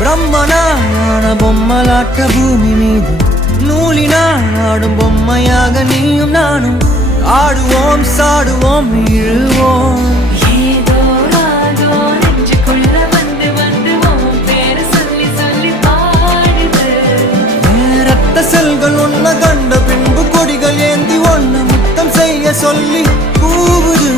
பிரம்மனான பொம்மலாட்ட பூமி மீது நூலினால் ஆடும் பொம்மையாக நீயும் நானும் ஆடுவோம் சாடுவோம் இழுவோம். ஏதோ ராகோ நெஞ்சுக்குள்ள வந்து வந்து உன் பேரை சொல்லி சொல்லி பாடுது. ரத்த செல்கள் ஒன்ன கண்ட பின்பு கொடிகள் ஏந்தி ஒன்ன முத்தம் செய்ய சொல்லி கூவுது.